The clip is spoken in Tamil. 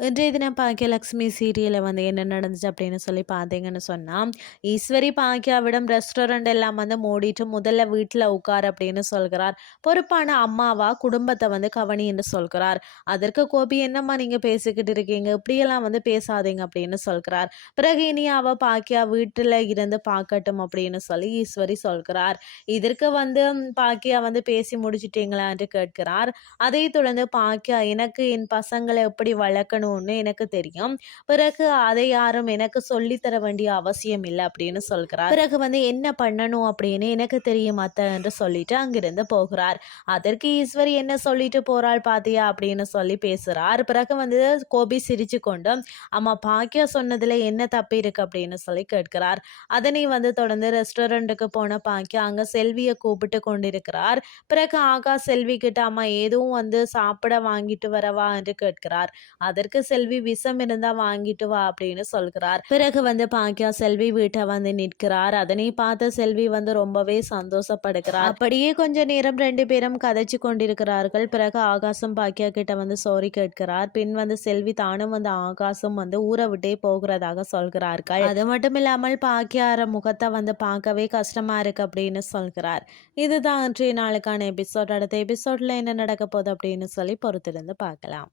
இன்றைய தினம் பாக்கியலக்ஷ்மி சீரியலில் வந்து என்ன நடந்துச்சு அப்படின்னு சொல்லி பார்த்தீங்கன்னு சொன்னால் ஈஸ்வரி பாக்கியாவிடம் ரெஸ்டாரண்ட் எல்லாம் வந்து மூடிட்டு முதல்ல வீட்டில் உட்கார் அப்படின்னு சொல்கிறார். பொறுப்பான அம்மாவா குடும்பத்தை வந்து கவனி என்று சொல்கிறார். அதற்கு கோபி என்னம்மா நீங்கள் பேசிக்கிட்டு இருக்கீங்க? இப்படியெல்லாம் வந்து பேசாதீங்க அப்படின்னு சொல்கிறார். பிறகு இனி பாக்கியா வீட்டில் இருந்து பார்க்கட்டும் அப்படின்னு சொல்லி ஈஸ்வரி சொல்கிறார். இதற்கு வந்து பாக்கியா வந்து பேசி முடிச்சிட்டீங்களா என்று கேட்கிறார். அதை தொடர்ந்து பாக்கியா எனக்கு என் பசங்களை எப்படி வளர்க்கணும்? பண்ணணும்னு எனக்கு தெரியும். பிறகு அதை யாரும் எனக்கு சொல்லித்தர வேண்டிய அவசியம் இல்லை அப்படின்னு சொல்கிறார். பிறகு வந்து என்ன பண்ணணும் அப்படின்னு எனக்கு தெரியும் அத்தை என்று சொல்லிட்டு அங்கிருந்து போகிறார். அதற்கு ஈஸ்வரி என்ன சொல்லிட்டு போறாள் பாத்தியா அப்படின்னு சொல்லி பேசுறார் பிறகு வந்து கோபி சிரிச்சு கொண்டு அம்மா பாக்கியா சொன்னதுல என்ன தப்பு இருக்கு? அப்படின்னு சொல்லி கேட்கிறார். அதனை வந்து தொடர்ந்து ரெஸ்டாரண்ட்டுக்கு போன பாக்கியா அங்க செல்வியை கூப்பிட்டு கொண்டிருக்கிறார். பிறகு ஆகா செல்வி கிட்ட அம்மா எதுவும் வந்து சாப்பிட வாங்கிட்டு வரவா? என்று கேட்கிறார். அதற்கு எனக்கு செல்வி விஷம் இருந்தா வாங்கிட்டு வா அப்படின்னு சொல்கிறார். பிறகு வந்து பாக்கியா செல்வி வீட்டை வந்து நிற்கிறார். அதனை பார்த்த செல்வி வந்து ரொம்பவே சந்தோஷப்படுகிறார். அப்படியே கொஞ்ச நேரம் ரெண்டு பேரும் கதைச்சு கொண்டிருக்கிறார்கள். பிறகு ஆகாசம் பாக்கியா கிட்ட வந்து சோரி கேட்கிறார். பின் வந்து செல்வி தானும் வந்து ஆகாசம் வந்து ஊரை விட்டே போகிறதாக சொல்கிறார்கள். அது மட்டும் இல்லாமல் பாக்கியார முகத்தை வந்து பார்க்கவே கஷ்டமா இருக்கு அப்படின்னு சொல்கிறார். இதுதான் அன்றைய நாளுக்கான எபிசோட் அடுத்த எபிசோட்ல என்ன நடக்க போகுது அப்படின்னு சொல்லி பொறுத்திருந்து பார்க்கலாம்.